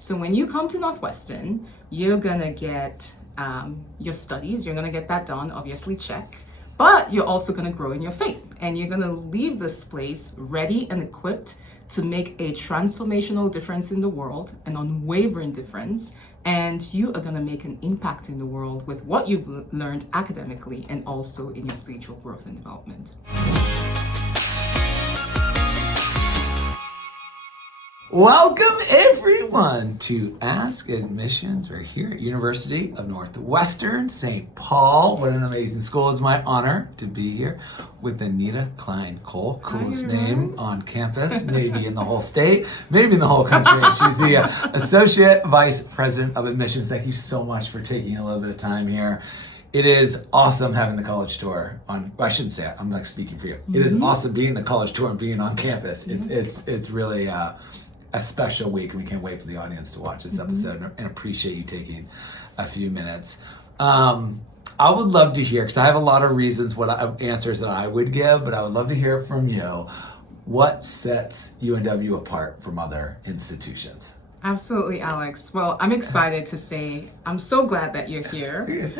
So when you come to Northwestern, you're gonna get your studies, you're gonna get that done, obviously check, but you're also gonna grow in your faith, and you're gonna leave this place ready and equipped to make a transformational difference in the world, an unwavering difference, and you are gonna make an impact in the world with what you've learned academically and also in your spiritual growth and development. Welcome everyone to Ask Admissions. We're here at University of Northwestern, St. Paul. What an amazing school. It's my honor to be here with Anita Cline-Cole. Coolest name on campus, maybe in the whole state, maybe in the whole country. She's the Associate Vice President of Admissions. Thank you so much for taking a little bit of time here. It is awesome having the college tour on, well, I shouldn't say it, I'm like speaking for you. Mm-hmm. It is awesome being the college tour and being on campus. Yes. It's really a special week, and we can't wait for the audience to watch this episode and appreciate you taking a few minutes. I would love to hear, because I have a lot of reasons, answers that I would give, but I would love to hear from you. What sets UNW apart from other institutions? Absolutely, Alex. Well, I'm excited to say I'm so glad that you're here.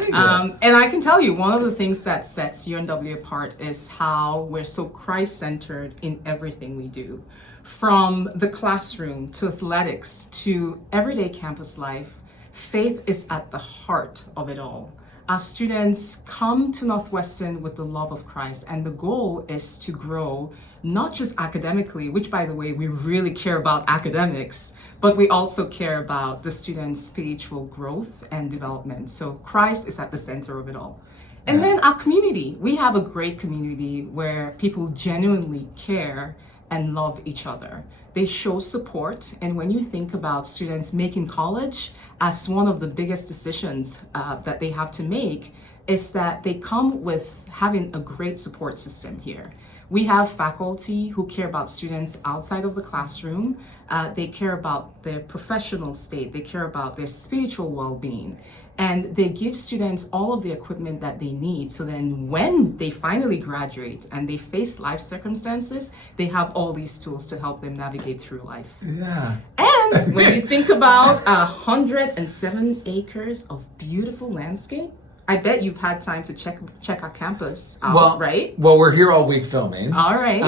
And I can tell you, one of the things that sets UNW apart is how we're so Christ-centered in everything we do. From the classroom to athletics to everyday campus life, faith is at the heart of it all. Our students come to Northwestern with the love of Christ, and the goal is to grow not just academically, which, by the way, we really care about academics, but we also care about the students' spiritual growth and development. So Christ is at the center of it all. And then our community. We have a great community where people genuinely care and love each other. They show support, and when you think about students making college as one of the biggest decisions that they have to make, is that they come with having a great support system here. We have faculty who care about students outside of the classroom. They care about their professional state. They care about their spiritual well-being. And they give students all of the equipment that they need. So then when they finally graduate and they face life circumstances, they have all these tools to help them navigate through life. Yeah. And when you think about 107 acres of beautiful landscape, I bet you've had time to check our campus out, right? Well, we're here all week filming. All right.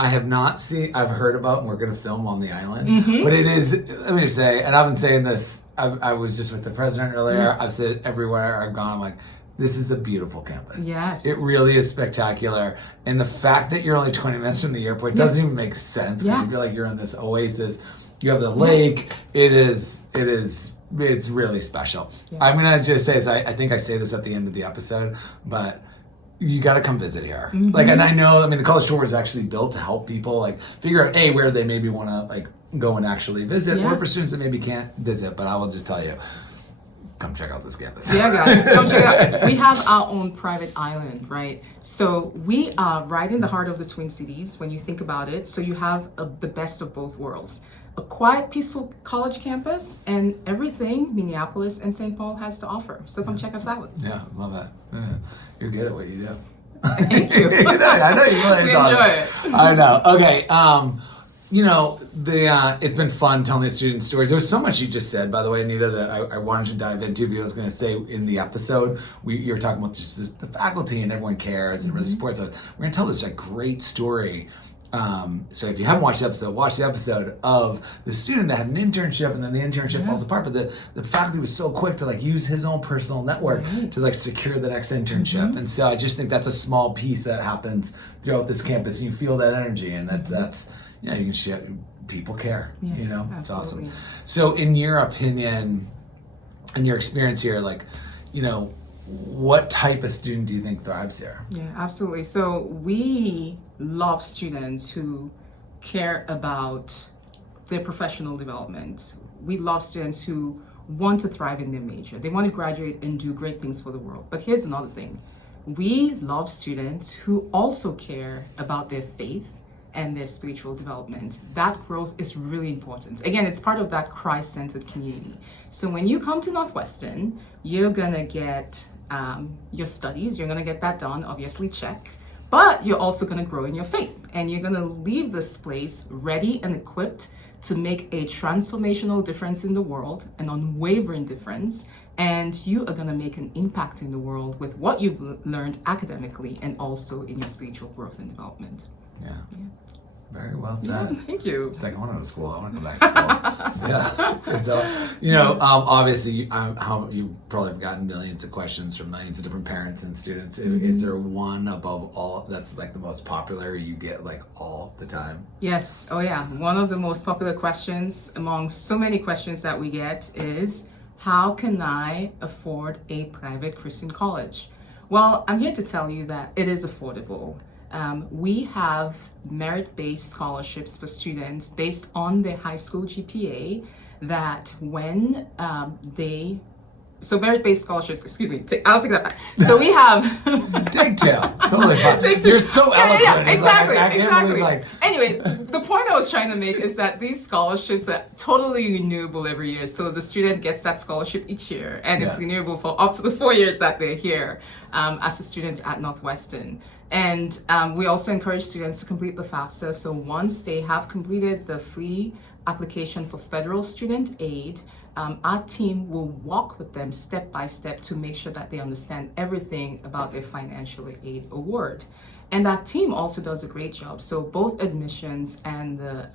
I have not seen, I've heard about, and we're going to film on the island, but it is, let me just say, and I've been saying this, I was just with the president earlier, I've said everywhere I've gone, I'm like, this is a beautiful campus. Yes. It really is spectacular. And the fact that you're only 20 minutes from the airport doesn't even make sense, because you feel like you're in this oasis. You have the lake. It's really special. Yeah. I'm going to just say, I think I say this at the end of the episode, but you got to come visit here. Like, and I know, the college tour is actually built to help people like figure out where they maybe want to like go and actually visit, or for students that maybe can't visit. But I will just tell you, come check out this campus. Yeah, guys, come check it out. We have our own private island, right? So we are right in the heart of the Twin Cities when you think about it. So you have the best of both worlds. A quiet, peaceful college campus, and everything Minneapolis and St. Paul has to offer. So come check us out. Yeah, love that. Yeah. You're good at what you do. Thank you. I know you really enjoy it. I know. Okay. It's been fun telling the student stories. There was so much you just said, by the way, Anita, that I wanted to dive into, because I was going to say in the episode, you were talking about just the faculty and everyone cares and really supports us. We're going to tell this great story. So if you haven't watched the episode, watch the episode of the student that had an internship, and then the internship falls apart, but the faculty was so quick to use his own personal network to secure the next internship. And so I just think that's a small piece that happens throughout this campus, and you feel that energy, and that's you can share, people care. Yes, it's absolutely. awesome. So in your opinion and your experience here, what type of student do you think thrives here? Yeah, absolutely. So we love students who care about their professional development. We love students who want to thrive in their major. They want to graduate and do great things for the world. But here's another thing. We love students who also care about their faith and their spiritual development. That growth is really important. Again, it's part of that Christ-centered community. So when you come to Northwestern, you're gonna get your studies, you're gonna get that done, obviously check, but you're also gonna grow in your faith, and you're gonna leave this place ready and equipped to make a transformational difference in the world, an unwavering difference, and you are going to make an impact in the world with what you've learned academically and also in your spiritual growth and development. Yeah. Yeah. Very well said. Yeah, thank you. It's like, I want to go to school. I want to go back to school. Yeah. It's, obviously, how you've probably gotten millions of questions from millions of different parents and students. Is there one above all that's like the most popular you get like all the time? Yes. Oh, yeah. One of the most popular questions among so many questions that we get is, how can I afford a private Christian college? Well, I'm here to tell you that it is affordable. We have merit-based scholarships for students based on their high school GPA that when merit-based scholarships, excuse me, I'll take that back. So we have... Take two. Totally fine. You're so eloquent. Yeah, exactly, I can't exactly. believe, Anyway, the point I was trying to make is that these scholarships are totally renewable every year. So the student gets that scholarship each year, and it's renewable for up to the 4 years that they're here as a student at Northwestern. And we also encourage students to complete the FAFSA. So once they have completed the free application for federal student aid, our team will walk with them step by step to make sure that they understand everything about their financial aid award. And that team also does a great job. So both admissions and the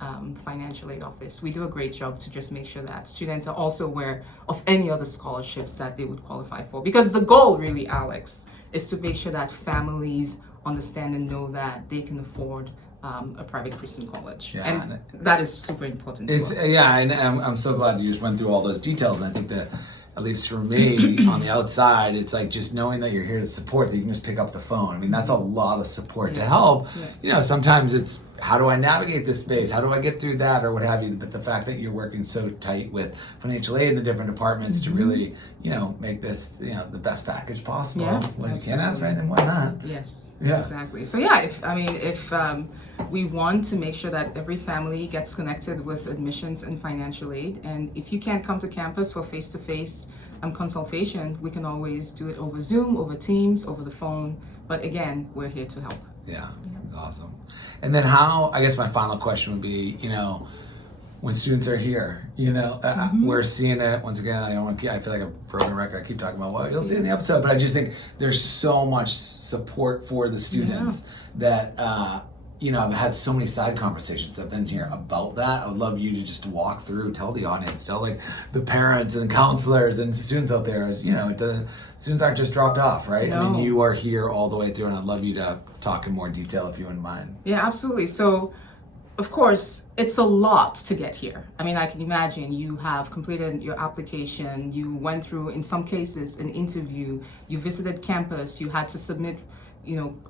financial aid office, we do a great job to just make sure that students are also aware of any other scholarships that they would qualify for. Because the goal really, Alex, is to make sure that families understand and know that they can afford a private Christian college. Yeah, and that is super important to us. Yeah, and I'm so glad you just went through all those details. And I think that, at least for me, on the outside, it's like just knowing that you're here to support, that you can just pick up the phone. I mean, that's a lot of support to help. Yeah. Sometimes it's, how do I navigate this space? How do I get through that or what have you? But the fact that you're working so tight with financial aid in the different departments to really, make this, the best package possible. When you can't ask for anything, why not? Yes, exactly. So if we want to make sure that every family gets connected with admissions and financial aid, and if you can't come to campus for face-to-face consultation, we can always do it over Zoom, over Teams, over the phone. But again, we're here to help. Yeah, that's awesome. And then I guess my final question would be, when students are here, we're seeing it once again. I feel like a broken record. I keep talking about what you'll see in the episode, but I just think there's so much support for the students that, I've had so many side conversations that have been here about that. I would love you to just walk through, tell the audience, tell like the parents and counselors and students out there, students aren't just dropped off, right? No. I mean, you are here all the way through, and I'd love you to talk in more detail if you wouldn't mind. Yeah, absolutely. So, of course, it's a lot to get here. I mean, I can imagine you have completed your application, you went through, in some cases, an interview, you visited campus, you had to submit,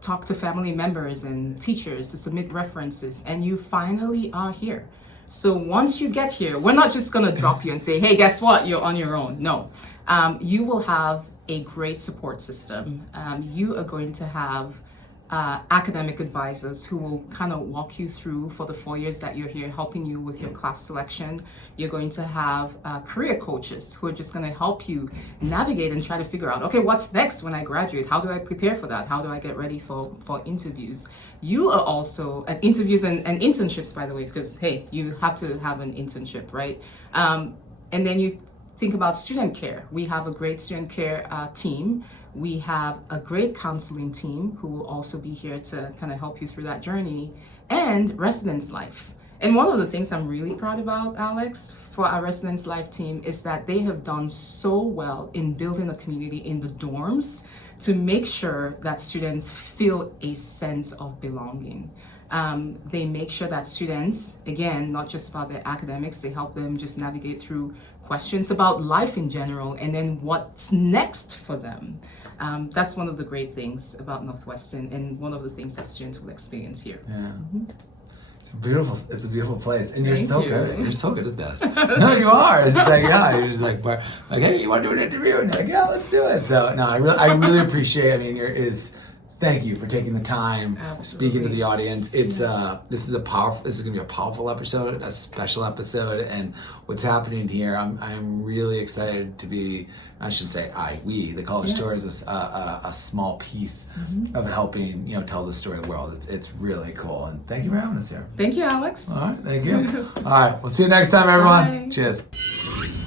talk to family members and teachers to submit references, and you finally are here. So once you get here, we're not just gonna drop you and say, hey, guess what, you're on your own. No, you will have a great support system. You are going to have academic advisors who will kind of walk you through for the 4 years that you're here, helping you with your class selection. You're going to have career coaches who are just going to help you navigate and try to figure out, okay, what's next when I graduate? How do I prepare for that? How do I get ready for interviews? You are also at interviews and internships, by the way, because, hey, you have to have an internship, right? And then you think about student care. We have a great student care team. We have a great counseling team who will also be here to kind of help you through that journey, and residence life. And one of the things I'm really proud about, Alex, for our residence life team is that they have done so well in building a community in the dorms to make sure that students feel a sense of belonging. They make sure that students, again, not just about their academics, they help them just navigate through questions about life in general and then what's next for them. That's one of the great things about Northwestern and one of the things that students will experience here. Yeah. It's a beautiful place, and you're Thank so you. good. You're so good at this. No, you are. It's like, you're just like, hey, you want to do an interview? And you're like, yeah, let's do it. So no, I really appreciate. I mean, thank you for taking the time, speaking to the audience. It's this is gonna be a powerful episode, a special episode, and what's happening here, I'm really excited to be. I shouldn't say we. The college tour is a small piece of helping tell the story of the world. It's really cool, and thank you for having us here. Thank you, Alex. All right, thank you. All right, we'll see you next time, everyone. Bye. Cheers.